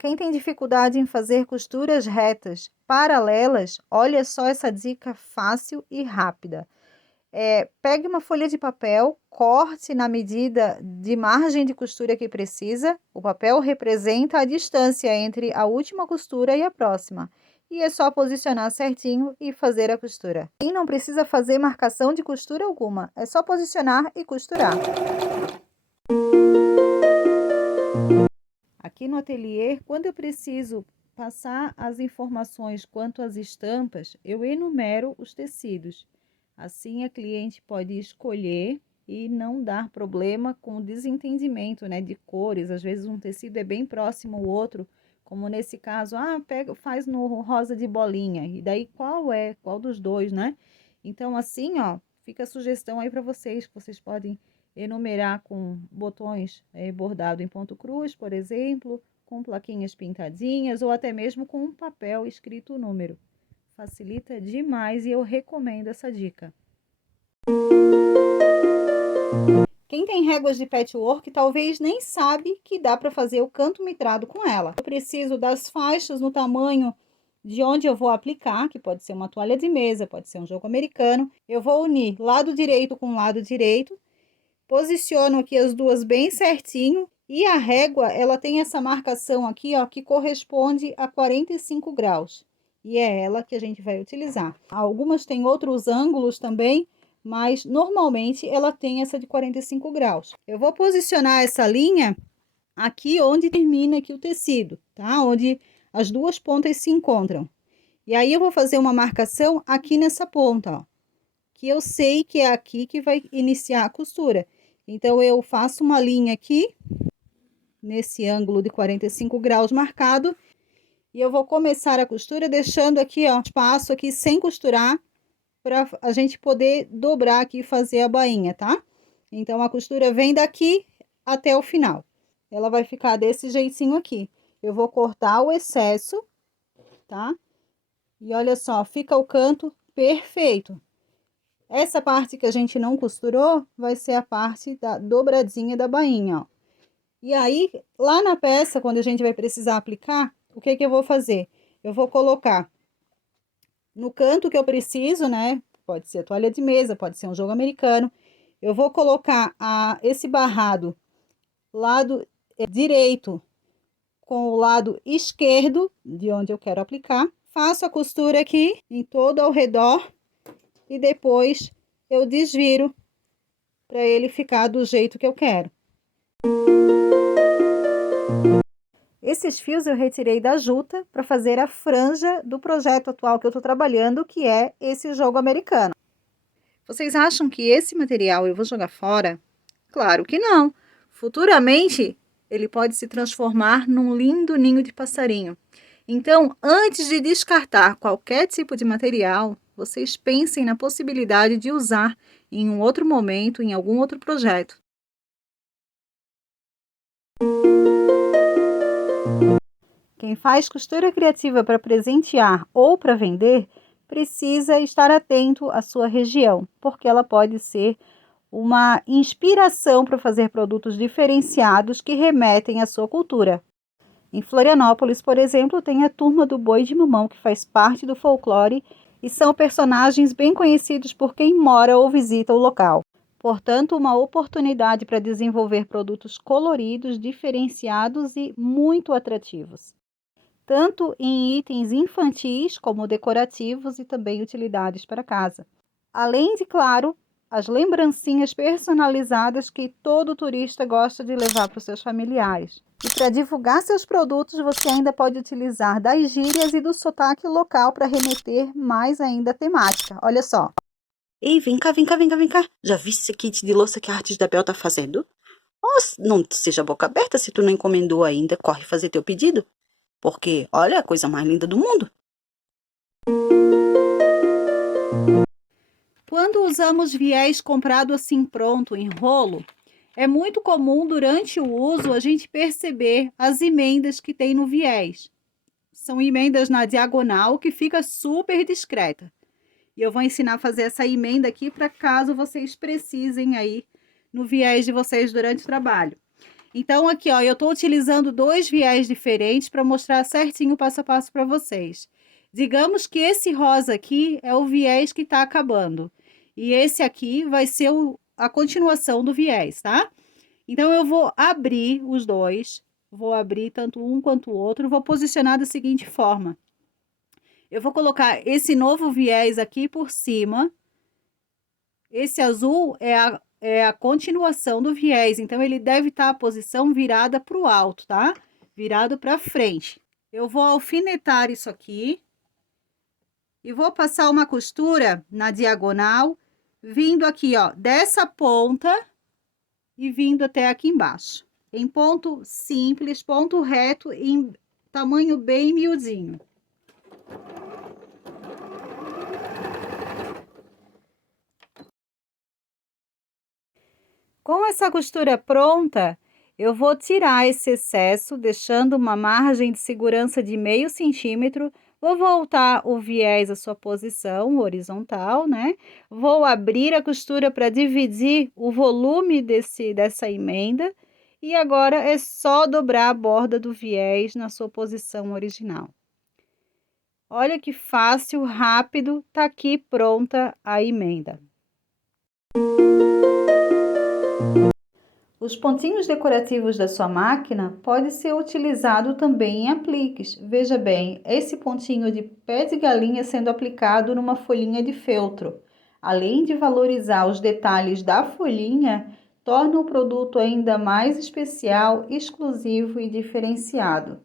quem tem dificuldade em fazer costuras retas paralelas, olha só essa dica fácil e rápida. Pegue uma folha de papel, corte na medida de margem de costura que precisa. O papel representa a distância entre a última costura e a próxima. E é só posicionar certinho e fazer a costura. E não precisa fazer marcação de costura alguma, é só posicionar e costurar. Aqui no ateliê, quando eu preciso passar as informações quanto às estampas, eu enumero os tecidos. Assim, a cliente pode escolher e não dar problema com o desentendimento, né, de cores. Às vezes um tecido é bem próximo ao outro, como nesse caso, faz no rosa de bolinha. E daí qual dos dois, né? Então, assim, ó, fica a sugestão aí para vocês, que vocês podem enumerar com botões bordado em ponto cruz, por exemplo, com plaquinhas pintadinhas ou até mesmo com um papel escrito o número. Facilita demais e eu recomendo essa dica. Quem tem réguas de patchwork talvez nem sabe que dá para fazer o canto mitrado com ela. Eu preciso das faixas no tamanho de onde eu vou aplicar, que pode ser uma toalha de mesa, pode ser um jogo americano. Eu vou unir lado direito com lado direito, posiciono aqui as duas bem certinho. E a régua, ela tem essa marcação aqui, ó, que corresponde a 45 graus. E é ela que a gente vai utilizar. Algumas têm outros ângulos também, mas normalmente ela tem essa de 45 graus. Eu vou posicionar essa linha aqui onde termina aqui o tecido, tá? Onde as duas pontas se encontram. E aí eu vou fazer uma marcação aqui nessa ponta, ó, que eu sei que é aqui que vai iniciar a costura. Então, eu faço uma linha aqui, nesse ângulo de 45 graus marcado, e eu vou começar a costura deixando aqui, ó, espaço aqui sem costurar, para a gente poder dobrar aqui e fazer a bainha, tá? Então, a costura vem daqui até o final. Ela vai ficar desse jeitinho aqui. Eu vou cortar o excesso, tá? E olha só, fica o canto perfeito. Essa parte que a gente não costurou vai ser a parte da dobradinha da bainha, ó. E aí, lá na peça, quando a gente vai precisar aplicar, o que que eu vou fazer? Eu vou colocar no canto que eu preciso, né? Pode ser toalha de mesa, pode ser um jogo americano. Eu vou colocar esse barrado lado direito com o lado esquerdo de onde eu quero aplicar. Faço a costura aqui em todo ao redor e depois eu desviro para ele ficar do jeito que eu quero. Esses fios eu retirei da juta para fazer a franja do projeto atual que eu estou trabalhando, que é esse jogo americano. Vocês acham que esse material eu vou jogar fora? Claro que não. Futuramente, ele pode se transformar num lindo ninho de passarinho. Então, antes de descartar qualquer tipo de material, vocês pensem na possibilidade de usar em um outro momento, em algum outro projeto. Quem faz costura criativa para presentear ou para vender, precisa estar atento à sua região, porque ela pode ser uma inspiração para fazer produtos diferenciados que remetem à sua cultura. Em Florianópolis, por exemplo, tem a Turma do Boi de Mamão, que faz parte do folclore e são personagens bem conhecidos por quem mora ou visita o local. Portanto, uma oportunidade para desenvolver produtos coloridos, diferenciados e muito atrativos, tanto em itens infantis como decorativos e também utilidades para casa. Além de, claro, as lembrancinhas personalizadas que todo turista gosta de levar para os seus familiares. E para divulgar seus produtos, você ainda pode utilizar das gírias e do sotaque local para remeter mais ainda à temática. Olha só. Ei, vem cá, vem cá, vem cá, vem cá. Já viste esse kit de louça que a Artes da Bel tá fazendo? Oh, não seja boca aberta, se tu não encomendou ainda, corre fazer teu pedido. Porque, olha, a coisa mais linda do mundo. Quando usamos viés comprado assim pronto, em rolo, é muito comum durante o uso a gente perceber as emendas que tem no viés. São emendas na diagonal que fica super discreta. E eu vou ensinar a fazer essa emenda aqui para caso vocês precisem aí no viés de vocês durante o trabalho. Então, aqui, ó, eu estou utilizando 2 viés diferentes para mostrar certinho o passo a passo para vocês. Digamos que esse rosa aqui é o viés que está acabando. E esse aqui vai ser a continuação do viés, tá? Então, eu vou abrir os dois. Vou abrir tanto um quanto o outro. Vou posicionar da seguinte forma. Eu vou colocar esse novo viés aqui por cima. Esse azul é a continuação do viés, então ele deve estar a posição virada para o alto, tá? Virado para frente. Eu vou alfinetar isso aqui e vou passar uma costura na diagonal, vindo aqui, ó, dessa ponta e vindo até aqui embaixo. Em ponto simples, ponto reto, em tamanho bem miudinho. Com essa costura pronta, eu vou tirar esse excesso, deixando uma margem de segurança de meio centímetro. Vou voltar o viés à sua posição horizontal, né? Vou abrir a costura para dividir o volume dessa emenda. E agora é só dobrar a borda do viés na sua posição original. Olha que fácil, rápido, tá aqui pronta a emenda. Os pontinhos decorativos da sua máquina pode ser utilizado também em apliques. Veja bem, esse pontinho de pé de galinha sendo aplicado numa folhinha de feltro. Além de valorizar os detalhes da folhinha, torna o produto ainda mais especial, exclusivo e diferenciado.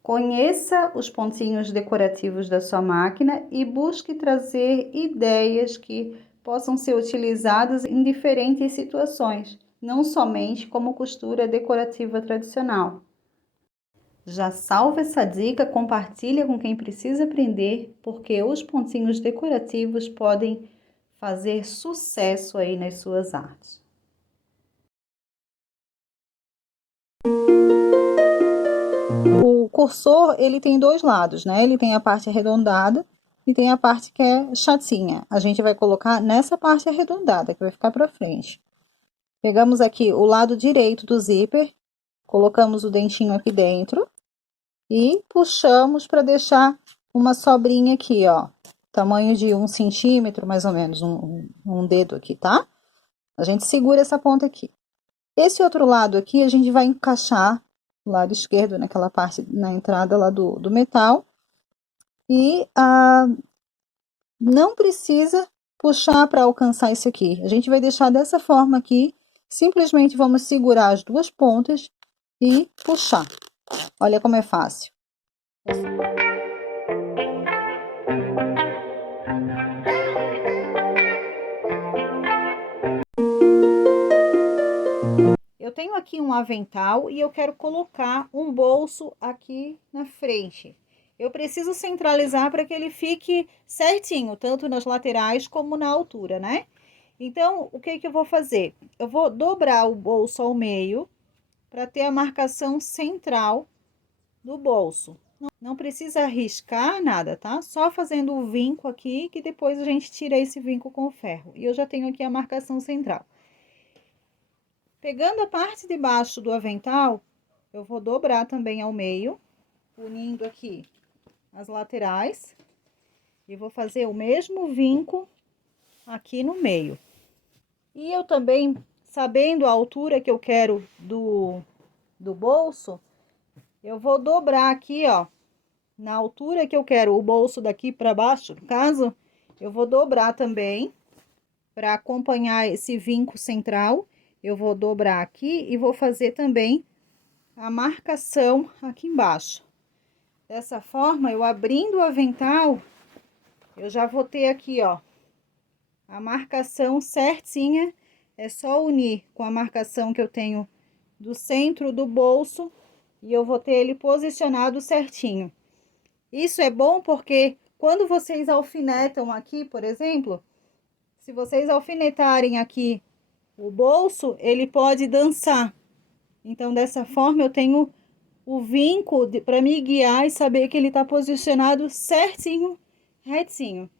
Conheça os pontinhos decorativos da sua máquina e busque trazer ideias que possam ser utilizadas em diferentes situações, não somente como costura decorativa tradicional. Já salva essa dica, compartilha com quem precisa aprender, porque os pontinhos decorativos podem fazer sucesso aí nas suas artes. O cursor, ele tem dois lados, né? Ele tem a parte arredondada e tem a parte que é chatinha. A gente vai colocar nessa parte arredondada, que vai ficar para frente. Pegamos aqui o lado direito do zíper, colocamos o dentinho aqui dentro e puxamos para deixar uma sobrinha aqui, ó. Tamanho de 1 centímetro, mais ou menos, um dedo aqui, tá? A gente segura essa ponta aqui. Esse outro lado aqui, a gente vai encaixar o lado esquerdo, naquela parte, na entrada lá do metal. E não precisa puxar para alcançar isso aqui. A gente vai deixar dessa forma aqui. Simplesmente vamos segurar as duas pontas e puxar. Olha como é fácil. Eu tenho aqui um avental e eu quero colocar um bolso aqui na frente. Eu preciso centralizar para que ele fique certinho, tanto nas laterais como na altura, né? Então, o que eu vou fazer? Eu vou dobrar o bolso ao meio para ter a marcação central do bolso. Não precisa riscar nada, tá? Só fazendo o vinco aqui, que depois a gente tira esse vinco com o ferro. E eu já tenho aqui a marcação central. Pegando a parte de baixo do avental, eu vou dobrar também ao meio, unindo aqui as laterais. E vou fazer o mesmo vinco aqui no meio. E eu também, sabendo a altura que eu quero do bolso, eu vou dobrar aqui, ó, na altura que eu quero o bolso daqui para baixo, no caso, eu vou dobrar também para acompanhar esse vinco central. Eu vou dobrar aqui e vou fazer também a marcação aqui embaixo. Dessa forma, eu abrindo o avental, eu já vou ter aqui, ó, a marcação certinha. É só unir com a marcação que eu tenho do centro do bolso e eu vou ter ele posicionado certinho. Isso é bom porque quando vocês alfinetam aqui, por exemplo, se vocês alfinetarem aqui o bolso, ele pode dançar. Então, dessa forma, eu tenho o vinco para me guiar e saber que ele está posicionado certinho, retinho.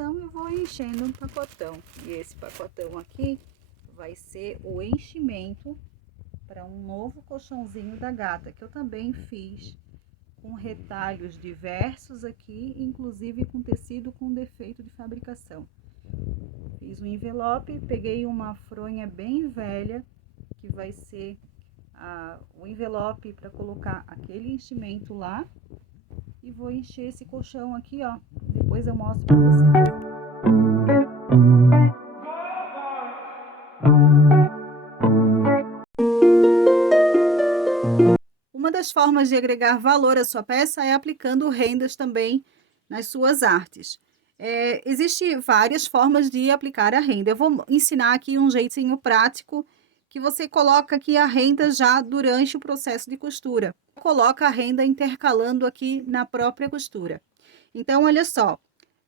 marcação e vou enchendo um pacotão. E esse pacotão aqui vai ser o enchimento para um novo colchãozinho da gata, que eu também fiz com retalhos diversos aqui, inclusive com tecido com defeito de fabricação. Fiz um envelope, peguei uma fronha bem velha, que vai ser o envelope para colocar aquele enchimento lá, e vou encher esse colchão aqui, ó. Depois eu mostro para vocês. Uma das formas de agregar valor à sua peça é aplicando rendas também nas suas artes. Existem várias formas de aplicar a renda. Eu vou ensinar aqui um jeitinho prático que você coloca aqui a renda já durante o processo de costura. Coloca a renda intercalando aqui na própria costura. Então, olha só,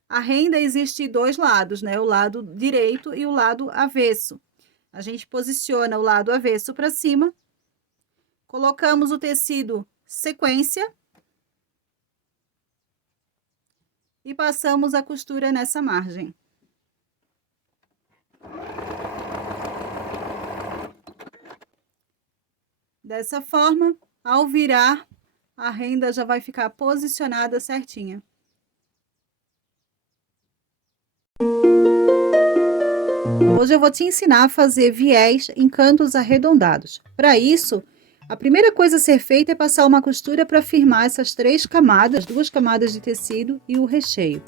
a renda existe dois lados, né? O lado direito e o lado avesso. A gente posiciona o lado avesso para cima, colocamos o tecido sequência e passamos a costura nessa margem. Dessa forma, ao virar, a renda já vai ficar posicionada certinha. Hoje eu vou te ensinar a fazer viés em cantos arredondados. Para isso, a primeira coisa a ser feita é passar uma costura para firmar essas 3 camadas, 2 camadas de tecido e o recheio.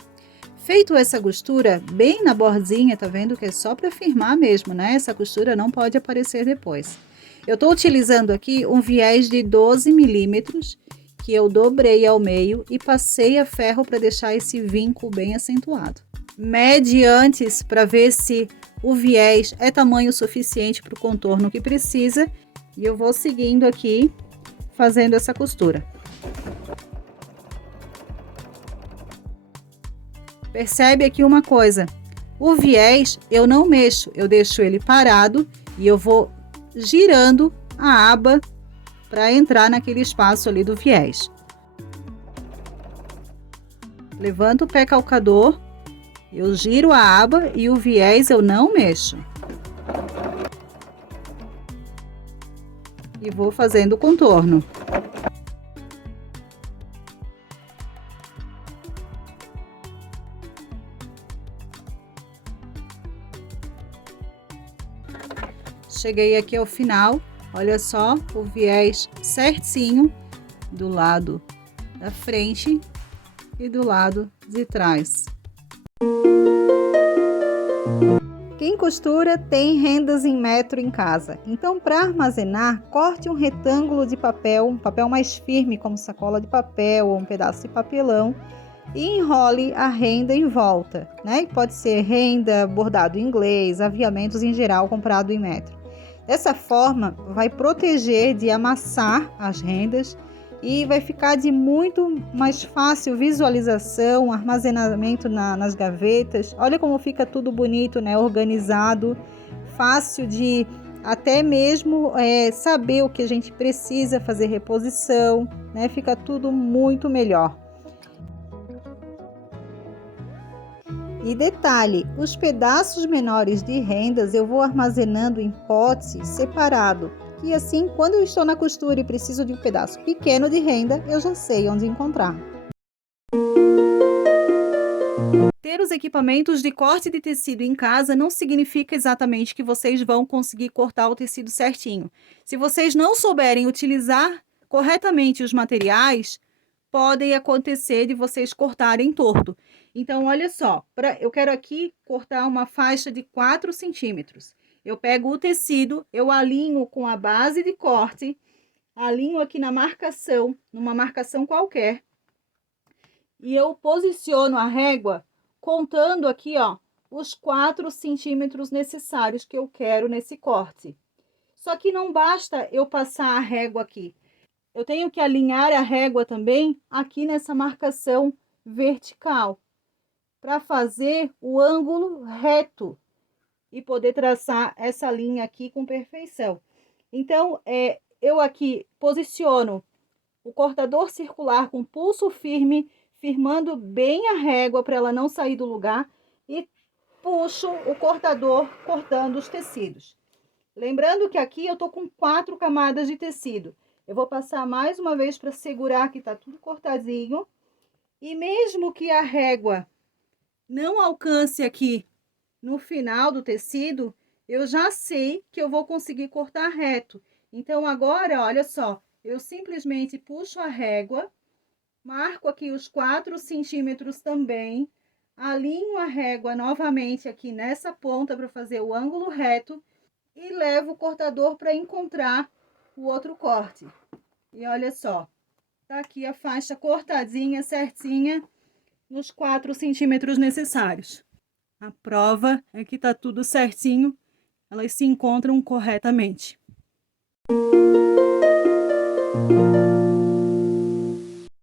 Feito essa costura, bem na bordinha, tá vendo que é só para firmar mesmo, né? Essa costura não pode aparecer depois. Eu estou utilizando aqui um viés de 12 milímetros, que eu dobrei ao meio e passei a ferro para deixar esse vinco bem acentuado. Mede antes para ver se o viés é tamanho suficiente para o contorno que precisa. E eu vou seguindo aqui, fazendo essa costura. Percebe aqui uma coisa, o viés eu não mexo, eu deixo ele parado e eu vou girando a aba para entrar naquele espaço ali do viés. Levanto o pé calcador, eu giro a aba e o viés eu não mexo. E vou fazendo o contorno. Cheguei aqui ao final, olha só o viés certinho do lado da frente e do lado de trás. Quem costura tem rendas em metro em casa. Então, para armazenar, corte um retângulo de papel, um papel mais firme, como sacola de papel ou um pedaço de papelão, e enrole a renda em volta, né? Pode ser renda, bordado inglês, aviamentos em geral comprado em metro. Dessa forma, vai proteger de amassar as rendas e vai ficar de muito mais fácil visualização, armazenamento nas gavetas. Olha como fica tudo bonito, né? Organizado, fácil de até mesmo saber o que a gente precisa fazer reposição, né? Fica tudo muito melhor. E detalhe, os pedaços menores de rendas eu vou armazenando em potes separado. E assim, quando eu estou na costura e preciso de um pedaço pequeno de renda, eu já sei onde encontrar. Ter os equipamentos de corte de tecido em casa não significa exatamente que vocês vão conseguir cortar o tecido certinho. Se vocês não souberem utilizar corretamente os materiais, podem acontecer de vocês cortarem torto. Então, olha só, eu quero aqui cortar uma faixa de 4 centímetros. Eu pego o tecido, eu alinho com a base de corte, alinho aqui na marcação, numa marcação qualquer, e eu posiciono a régua contando aqui, ó, os 4 centímetros necessários que eu quero nesse corte. Só que não basta eu passar a régua aqui. Eu tenho que alinhar a régua também aqui nessa marcação vertical, para fazer o ângulo reto e poder traçar essa linha aqui com perfeição. Então, eu aqui posiciono o cortador circular com pulso firme, firmando bem a régua para ela não sair do lugar, e puxo o cortador cortando os tecidos. Lembrando que aqui eu tô com 4 camadas de tecido. Eu vou passar mais uma vez para segurar que tá tudo cortadinho. E mesmo que a régua não alcance aqui no final do tecido, eu já sei que eu vou conseguir cortar reto. Então, agora, olha só, eu simplesmente puxo a régua, marco aqui os 4 centímetros também, alinho a régua novamente aqui nessa ponta para fazer o ângulo reto e levo o cortador para encontrar o outro corte. E olha só, tá aqui a faixa cortadinha, certinha, nos 4 centímetros necessários. A prova é que tá tudo certinho, elas se encontram corretamente.